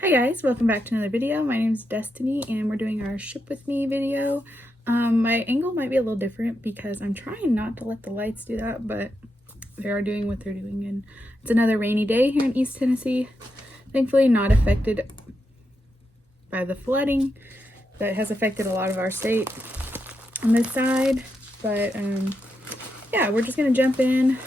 Hi guys, welcome back to another video. My name is Destiny and we're doing our ship with me video. My angle might be a little different because I'm trying not to let the lights do that, but they are doing what they're doing, and it's another rainy day here in East Tennessee. Thankfully not affected by the flooding that has affected a lot of our state on this side, but yeah, we're just gonna jump in.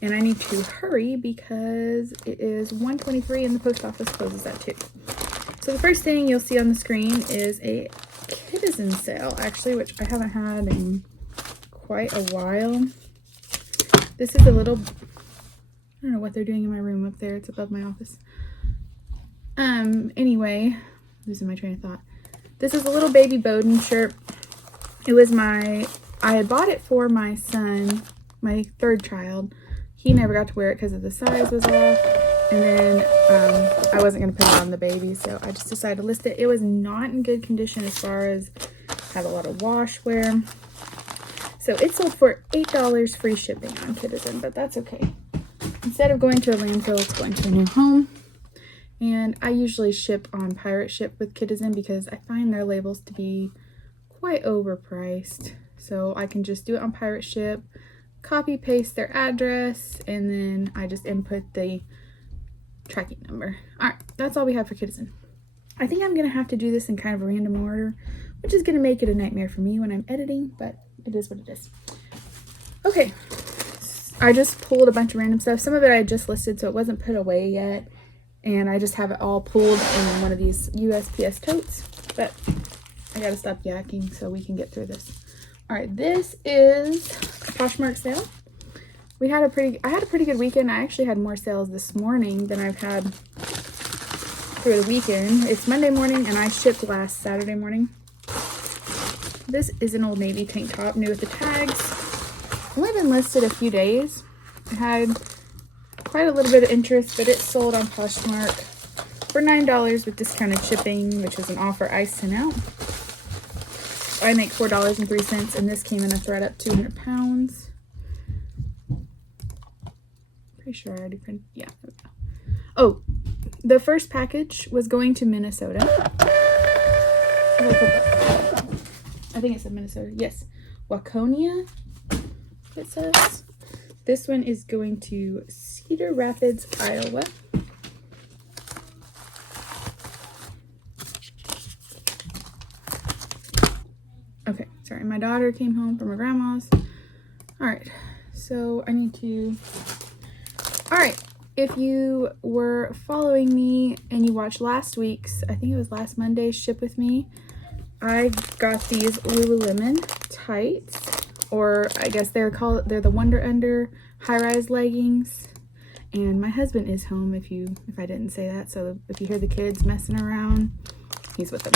And I need to hurry because it is 1:23 and the post office closes at 2. So the first thing you'll see on the screen is a Citizen sale, actually, which I haven't had in quite a while. This is a little, I don't know what they're doing in my room up there. It's above my office. Anyway, losing my train of thought. This is a little baby Bowden shirt. It was I had bought it for my son, my third child. He never got to wear it because of the size was off, and then I wasn't going to put it on the baby, so I just decided to list it. It was not in good condition as far as had a lot of wash wear. So it sold for $8 free shipping on Citizen, but that's okay. Instead of going to a landfill, it's going to a new home. And I usually ship on Pirate Ship with Citizen because I find their labels to be quite overpriced. So I can just do it on Pirate Ship, copy paste their address, and then I just input the tracking number. All right, that's all we have for Citizen. I think I'm gonna have to do this in kind of a random order, which is gonna make it a nightmare for me when I'm editing, but it is what it is. Okay, I just pulled a bunch of random stuff. Some of it I just listed, so it wasn't put away yet, and I just have it all pulled in one of these USPS totes, but I gotta stop yakking so we can get through this. All right, this is a Poshmark sale. I had a pretty good weekend. I actually had more sales this morning than I've had through the weekend. It's Monday morning and I shipped last Saturday morning. This is an Old Navy tank top, new with the tags. Only been listed a few days. I had quite a little bit of interest, but it sold on Poshmark for $9 with discounted shipping, which was an offer I sent out. I make $4.03, and this came in a thread up 200 pounds. Pretty sure I already printed. Yeah. Oh, the first package was going to Minnesota. I think it said Minnesota. Yes. Waconia, it says. This one is going to Cedar Rapids, Iowa. Okay, sorry, my daughter came home from her grandma's. All right, so I need to, all right, if you were following me and you watched last week's, I think it was last Monday's Ship With Me, I got these Lululemon tights, or I guess they're the Wonder Under high-rise leggings, and my husband is home if I didn't say that, so if you hear the kids messing around, he's with them.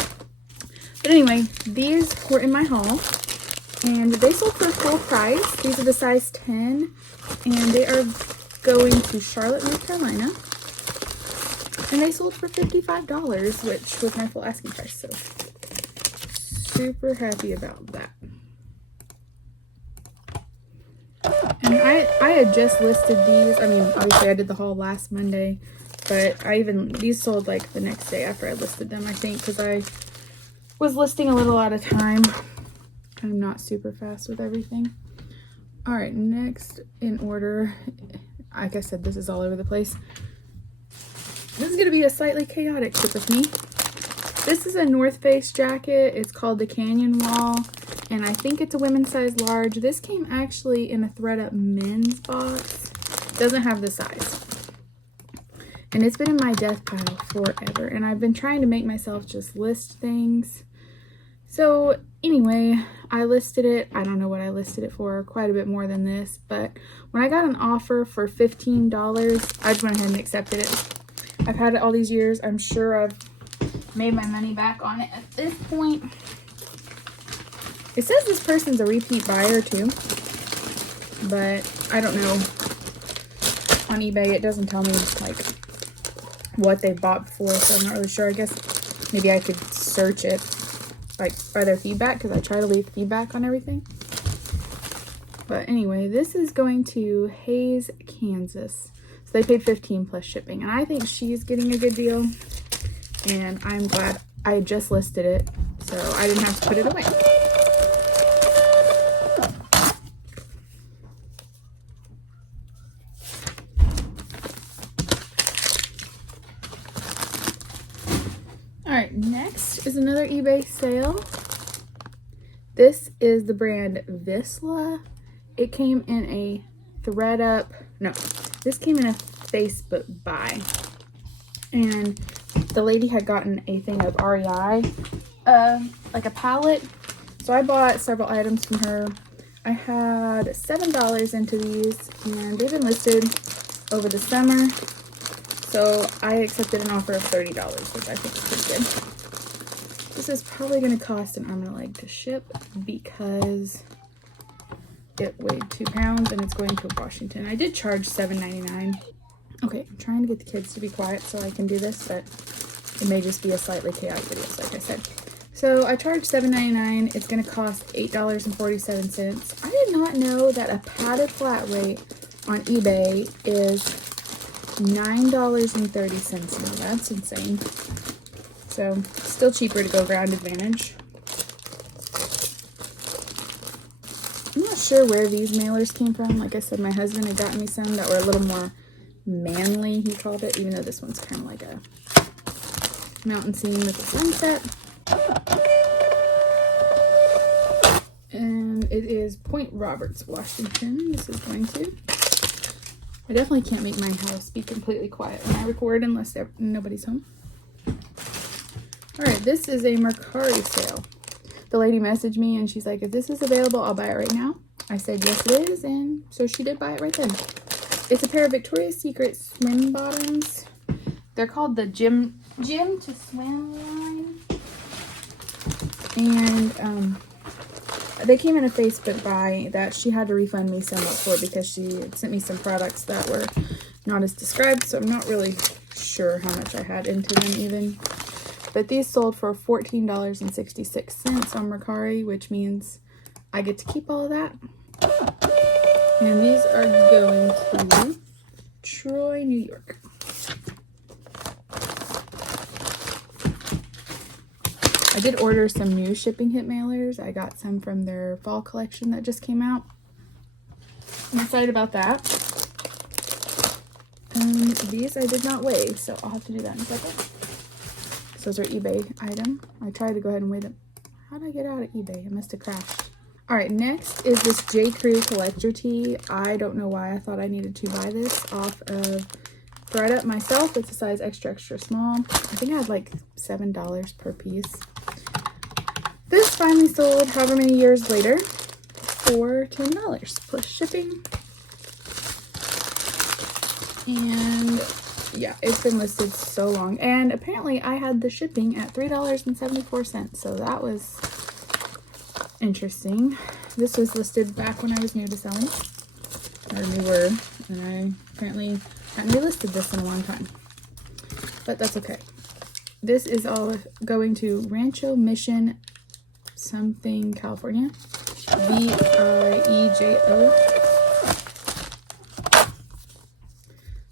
But anyway, these were in my haul, and they sold for full price. These are the size 10, and they are going to Charlotte, North Carolina. And they sold for $55, which was my full asking price, so super happy about that. And I had just listed these. I mean, obviously I did the haul last Monday, but these sold like the next day after I listed them, I think, because I was listing a little out of time. I'm not super fast with everything. All right, next in order, like I said, this is all over the place. This is gonna be a slightly chaotic trip with me. This is a North Face jacket. It's called the Canyon Wall, and I think it's a women's size large. This came actually in a thread up men's box. Doesn't have the size. And it's been in my death pile forever, and I've been trying to make myself just list things. So anyway, I listed it. I don't know what I listed it for, quite a bit more than this, but when I got an offer for $15, I just went ahead and accepted it. I've had it all these years. I'm sure I've made my money back on it at this point. It says this person's a repeat buyer too, but I don't know. On eBay, it doesn't tell me like what they bought before, so I'm not really sure. I guess maybe I could search it like by their feedback, because I try to leave feedback on everything. But anyway, this is going to Hayes, Kansas. So they paid $15 plus shipping. And I think she's getting a good deal. And I'm glad I just listed it, so I didn't have to put it away. Alright, next is another eBay sale. This is the brand Visla. It came in a this came in a Facebook buy. And the lady had gotten a thing of REI, like a pallet. So I bought several items from her. I had $7 into these, and they've been listed over the summer. So I accepted an offer of $30, which I think is pretty good. This is probably going to cost an arm and a leg to ship because it weighed 2 pounds and it's going to Washington. I did charge $7.99. Okay, I'm trying to get the kids to be quiet so I can do this, but it may just be a slightly chaotic video, like I said. So I charged $7.99. It's going to cost $8.47. I did not know that a padded flat rate on eBay is $9.30 now. That's insane. So still cheaper to go Ground Advantage. I'm not sure where these mailers came from. Like I said, my husband had gotten me some that were a little more manly, he called it, even though this one's kind of like a mountain scene with a sunset. And it is Point Roberts, Washington. This is going to. I definitely can't make my house be completely quiet when I record unless nobody's home. Alright, this is a Mercari sale. The lady messaged me and she's like, if this is available, I'll buy it right now. I said, yes it is, and so she did buy it right then. It's a pair of Victoria's Secret swim bottoms. They're called the Gym to Swim line. And they came in a Facebook buy that she had to refund me somewhat for because she had sent me some products that were not as described. So I'm not really sure how much I had into them even. But these sold for $14.66 on Mercari, which means I get to keep all of that. And these are going to Troy, New York. I did order some new shipping hit mailers. I got some from their fall collection that just came out. I'm excited about that. These I did not weigh, so I'll have to do that in a second. So those are eBay item. I tried to go ahead and weigh them. How did I get out of eBay? I must have crashed. Alright, next is this J. Crew collector tee. I don't know why I thought I needed to buy this off of ThredUp myself. It's a size extra small. I think I had like $7 per piece. This finally sold however many years later for $10 plus shipping. And yeah, it's been listed so long. And apparently I had the shipping at $3.74. So that was interesting. This was listed back when I was new to selling, or newer, and I apparently hadn't relisted this in a long time, but that's okay. This is all going to Rancho Mission something, California. Viejo.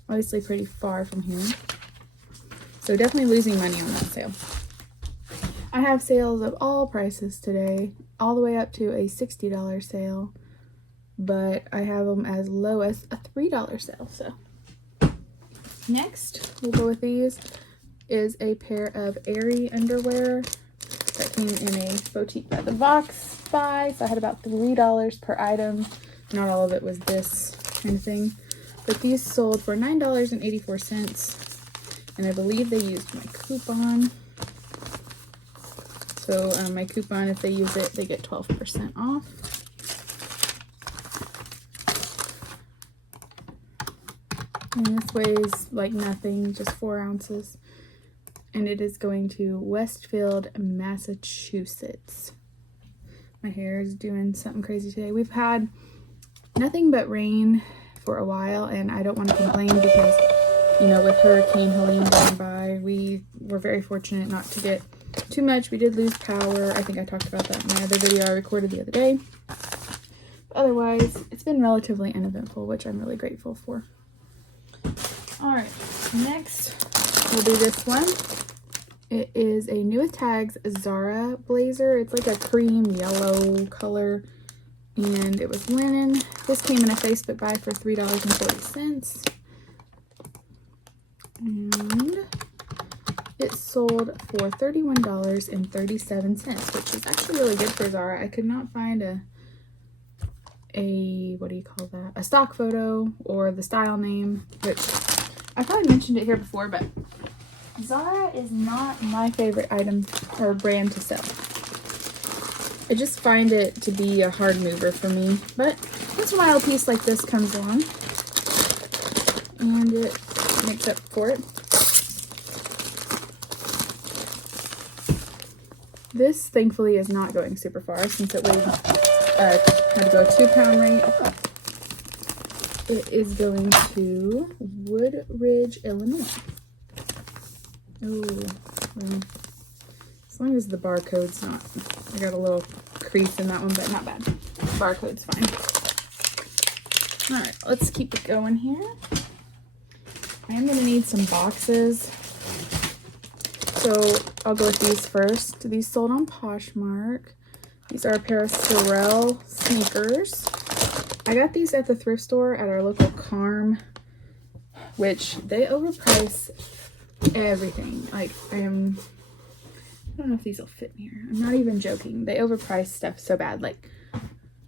Obviously pretty far from here, so definitely losing money on that sale. I have sales of all prices today, all the way up to a $60 sale, but I have them as low as a $3 sale. So next, we'll go with these, is a pair of Aerie underwear that came in a Boutique by the Box buy. So I had about $3 per item. Not all of it was this kind of thing, but these sold for $9.84, and I believe they used my coupon. So my coupon, if they use it, they get 12% off. And this weighs like nothing, just 4 ounces. And it is going to Westfield, Massachusetts. My hair is doing something crazy today. We've had nothing but rain for a while, and I don't want to complain because, you know, with Hurricane Helene going by, we were very fortunate not to get too much. We did lose power. I think I talked about that in my other video I recorded the other day. Otherwise, it's been relatively uneventful, which I'm really grateful for. All right, next we'll do this one. It is a new with tags Zara blazer. It's like a cream yellow color, and it was linen. This came in a Facebook buy for $3.40. And it sold for $31.37, which is actually really good for Zara. I could not find a what do you call that? A stock photo or the style name, which I probably mentioned it here before, but Zara is not my favorite item or brand to sell. I just find it to be a hard mover for me, but once in a while a piece like this comes along and it makes up for it. This thankfully is not going super far since it weighed had to go 2-pound rate. It is going to Woodridge, Illinois. Ooh, well, as long as the barcode's not, I got a little crease in that one, but not bad. Barcode's fine. All right, let's keep it going here. I am gonna need some boxes. So I'll go with these first. These sold on Poshmark. These are a pair of Sorel sneakers. I got these at the thrift store at our local Carm, which they overprice everything. Like, I don't know if these will fit in here. I'm not even joking. They overprice stuff so bad. Like,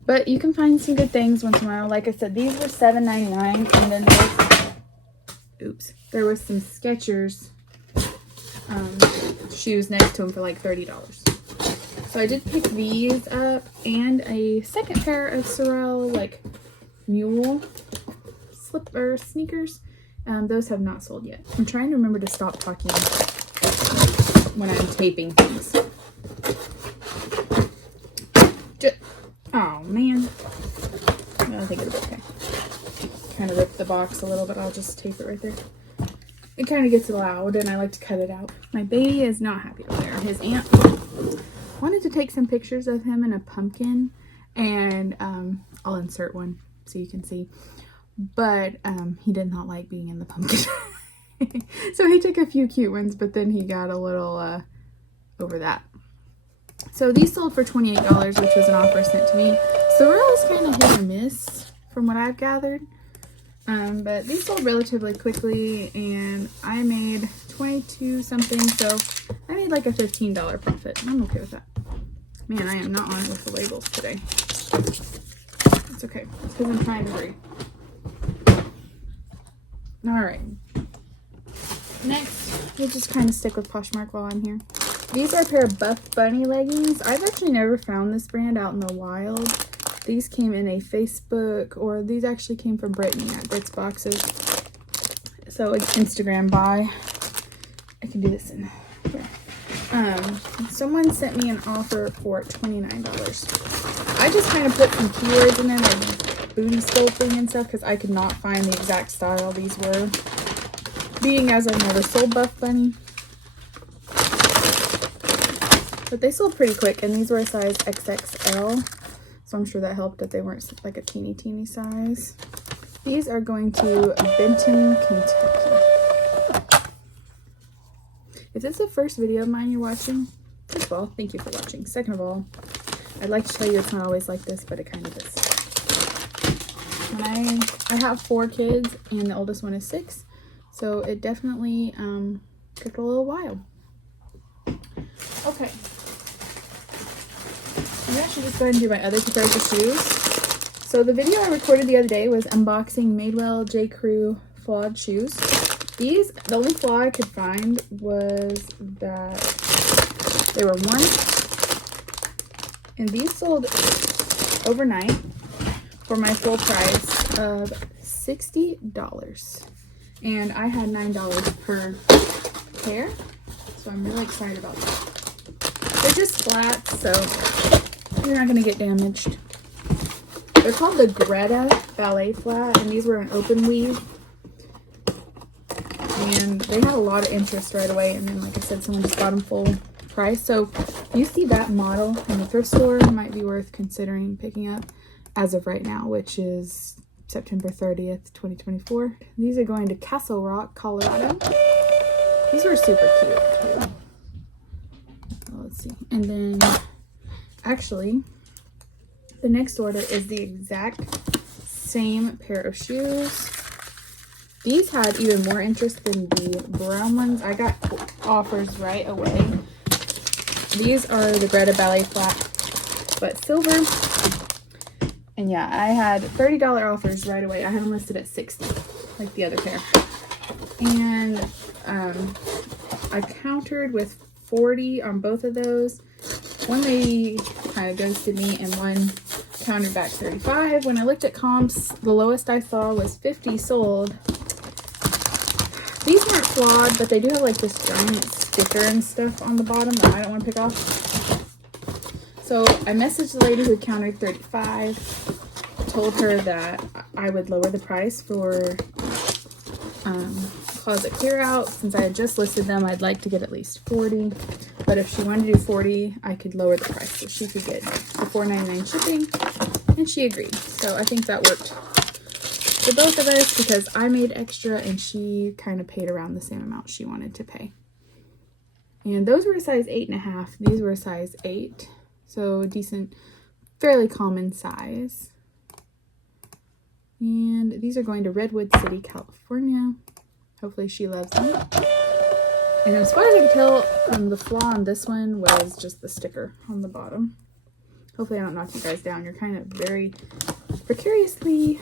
but you can find some good things once in a while. Like I said, these were $7.99, and then there was some Skechers shoes next to them for like $30. So I did pick these up and a second pair of Sorel like mule slipper sneakers. Those have not sold yet. I'm trying to remember to stop talking when I'm taping things. Oh man, I think it'll be okay. Kind of ripped the box a little, but I'll just tape it right there. It kind of gets loud and I like to cut it out. My baby is not happy over there. His aunt wanted to take some pictures of him in a pumpkin, and I'll insert one so you can see. But he did not like being in the pumpkin. So he took a few cute ones, but then he got a little over that. So these sold for $28, which was an offer sent to me. Sorel is kind of hit or miss from what I've gathered. But these sold relatively quickly, and I made 22 something, so I made like a $15 profit. I'm okay with that. Man, I am not on with the labels today. It's okay. It's because I'm trying to hurry. Alright. Next, we'll just kind of stick with Poshmark while I'm here. These are a pair of Buff Bunny leggings. I've actually never found this brand out in the wild. These came in a Facebook, or these actually came from Brittany at Brit's Boxes. So it's Instagram buy. I can do this in here. Someone sent me an offer for $29. I just kind of put some keywords in there, like booty sculpting and stuff, because I could not find the exact style these were. Being as I've never sold Buff Bunny. But they sold pretty quick, and these were a size XXL. So I'm sure that helped that they weren't like a teeny size. These are going to Benton, Kentucky. If this is the first video of mine you're watching, first of all, thank you for watching. Second of all, I'd like to tell you it's not always like this, but it kind of is. And I have 4 kids, and the oldest one is 6. So it definitely took a little while. Okay. Maybe I should just go ahead and do my other 2 pairs of shoes. So the video I recorded the other day was unboxing Madewell J. Crew flawed shoes. These, the only flaw I could find was that they were worn. And these sold overnight for my full price of $60. And I had $9 per pair. So I'm really excited about that. They're just flat, so they're not going to get damaged. They're called the Greta Ballet Flat, and these were an open weave. And they had a lot of interest right away, and then, like I said, someone just bought them full price. So if you see that model in the thrift store, it might be worth considering picking up. as of right now, which is September 30th, 2024. These are going to Castle Rock, Colorado. These were super cute too. Let's see. And then actually the next order is the exact same pair of shoes. These had even more interest than the brown ones. I got offers right away. These are the Greta Ballet Flat, but silver. And yeah, I had $30 offers right away. I had them listed at $60, like the other pair. And I countered with $40 on both of those. One lady kind of ghosted me and one countered back $35. When I looked at comps, the lowest I saw was $50 sold. These aren't flawed, but they do have like this giant sticker and stuff on the bottom that I don't want to pick off. So I messaged the lady who countered $35, told her that I would lower the price for closet clear out. Since I had just listed them, I'd like to get at least $40, but if she wanted to do $40, I could lower the price so she could get the $4.99 shipping, and she agreed. So I think that worked for both of us because I made extra and she kind of paid around the same amount she wanted to pay. And those were a size 8.5. These were a size 8, so decent, fairly common size. And these are going to Redwood City, California. Hopefully she loves them. And as far as I can tell, the flaw on this one was just the sticker on the bottom. Hopefully I don't knock you guys down. You're kind of very precariously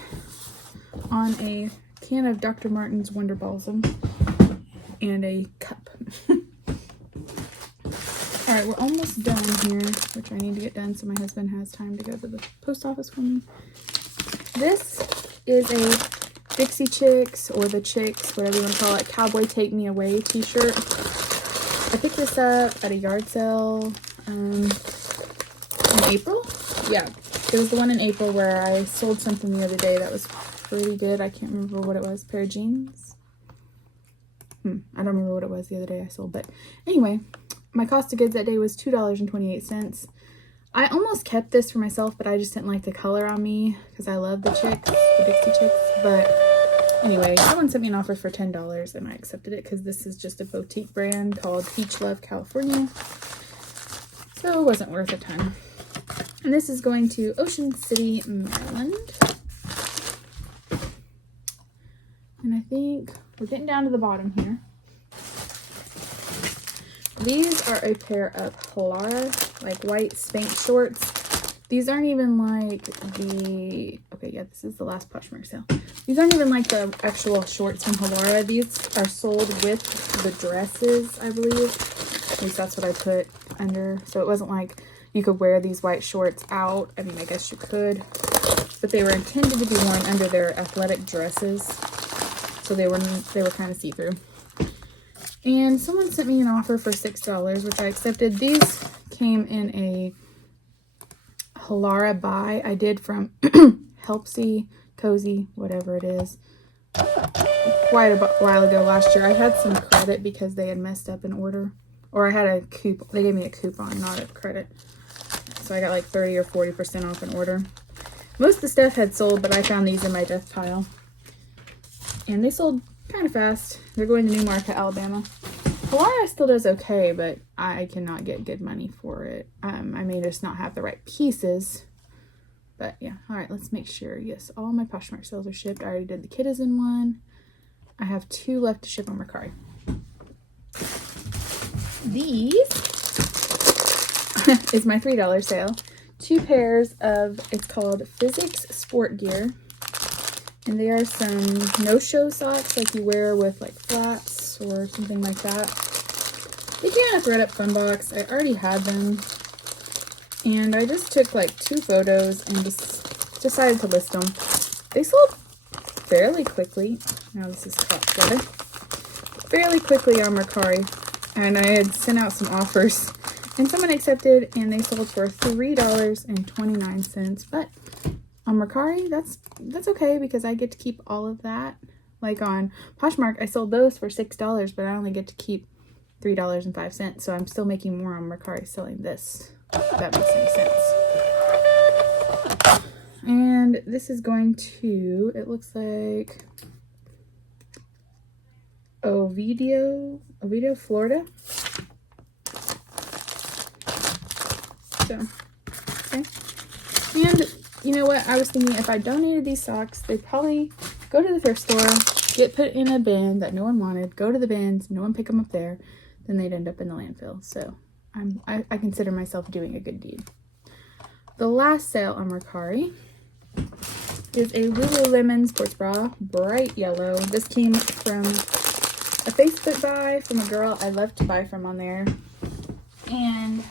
on a can of Dr. Martin's Wonder Balsam and a cup. Alright, we're almost done here, which I need to get done so my husband has time to go to the post office for me. This is a Dixie Chicks, or the Chicks, whatever you want to call it, Cowboy Take Me Away t-shirt. I picked this up at a yard sale in April. Yeah, it was the one in April where I sold something the other day that was pretty good. I can't remember what it was. Pair of jeans? I don't remember what it was the other day I sold. But anyway, my cost of goods that day was $2.28. I almost kept this for myself, but I just didn't like the color on me because I love the Chicks, the Dixie Chicks. But anyway, someone sent me an offer for $10 and I accepted it because this is just a boutique brand called Peach Love California. So it wasn't worth a ton. And this is going to Ocean City, Maryland. And I think we're getting down to the bottom here. These are a pair of Polar, like white Spanx shorts. These aren't even like the, okay, yeah, this is the last Poshmark sale. These aren't even like the actual shorts from Halara. These are sold with the dresses, I believe. At least that's what I put under. So it wasn't like you could wear these white shorts out. I mean, I guess you could. But they were intended to be worn under their athletic dresses. So they were kind of see-through. And someone sent me an offer for $6, which I accepted. These came in a Halara buy I did from Helpsy, Cozy, whatever it is, quite a while ago last year. I had some credit because they had messed up an order. Or I had a coupon. They gave me a coupon, not a credit. So I got like 30 or 40% off an order. Most of the stuff had sold, but I found these in my death pile. And they sold kind of fast. They're going to Newmarket, Alabama. Halara still does okay, but I cannot get good money for it. I may just not have the right pieces. But yeah, all right, let's make sure. Yes, all my Poshmark sales are shipped. I already did the kiddas in one. I have 2 left to ship on Mercari. These is my $3 sale. 2 pairs of, it's called Physics Sport Gear. And they are some no-show socks like you wear with like flats or something like that. They came in a thread up fun box. I already had them. And I just took like 2 photos and just decided to list them. They sold fairly quickly. Now this is caught together. Fairly quickly on Mercari. And I had sent out some offers. And someone accepted and they sold for $3.29. But on Mercari, that's okay because I get to keep all of that. Like on Poshmark, I sold those for $6, but I only get to keep $3.05. So I'm still making more on Mercari selling this, if that makes any sense. And this is going to, it looks like Oviedo, Florida. So, okay. And you know what? I was thinking if I donated these socks, they'd probably go to the thrift store, get put in a bin that no one wanted, go to the bins, no one pick them up there, then they'd end up in the landfill. So I consider myself doing a good deed. The last sale on Mercari is a Lululemon sports bra, bright yellow. This came from a Facebook buy from a girl I love to buy from on there. And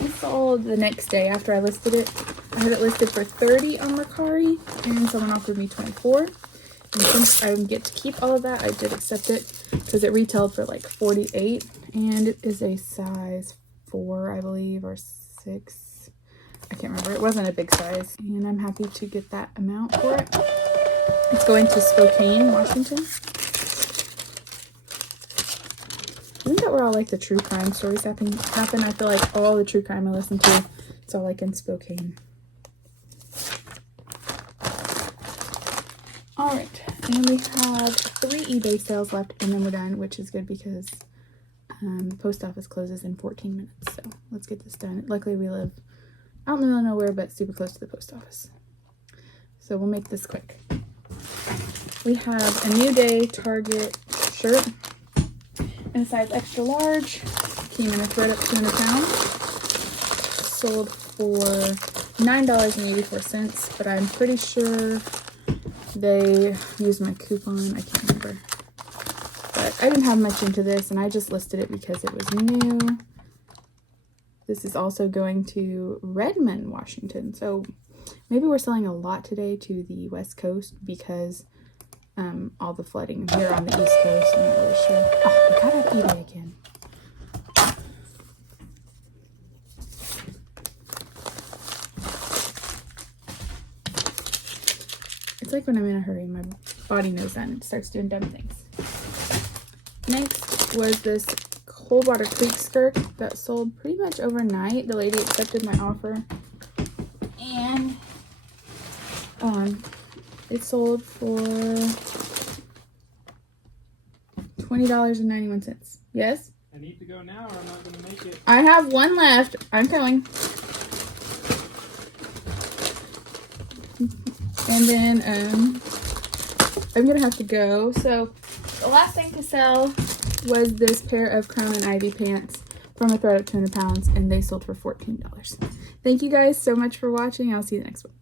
it sold the next day after I listed it. I had it listed for $30 on Mercari, and someone offered me $24. And since I get to keep all of that, I did accept it because it retailed for like $48, and it is a size 4, I believe, or 6. I can't remember. It wasn't a big size, and I'm happy to get that amount for it. It's going to Spokane, Washington. Isn't that where all like the true crime stories happen? I feel like all the true crime I listen to, it's all like in Spokane. All right, and we have 3 eBay sales left, and then we're done, which is good because the post office closes in 14 minutes. So let's get this done. Luckily, we live out in the middle of nowhere, but super close to the post office. So we'll make this quick. We have a New Day Target shirt in a size extra large. Came in a thread up 200 pounds. Sold for $9.84, but I'm pretty sure they used my coupon. I can't remember. But I didn't have much into this, and I just listed it because it was new. This is also going to Redmond, Washington. So maybe we're selling a lot today to the West Coast because all the flooding here on the East Coast. I'm not really sure. Oh, I got it eBay again. It's like when I'm in a hurry, my body knows that and it starts doing dumb things. Next was this Coldwater Creek skirt that sold pretty much overnight. The lady accepted my offer, and it sold for $20.91. Yes? I need to go now or I'm not going to make it. I have one left. I'm going. And then I'm going to have to go. So the last thing to sell was this pair of Crown and Ivy pants from a thread of 200 pounds, and they sold for $14. Thank you guys so much for watching. I'll see you the next one.